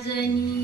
着你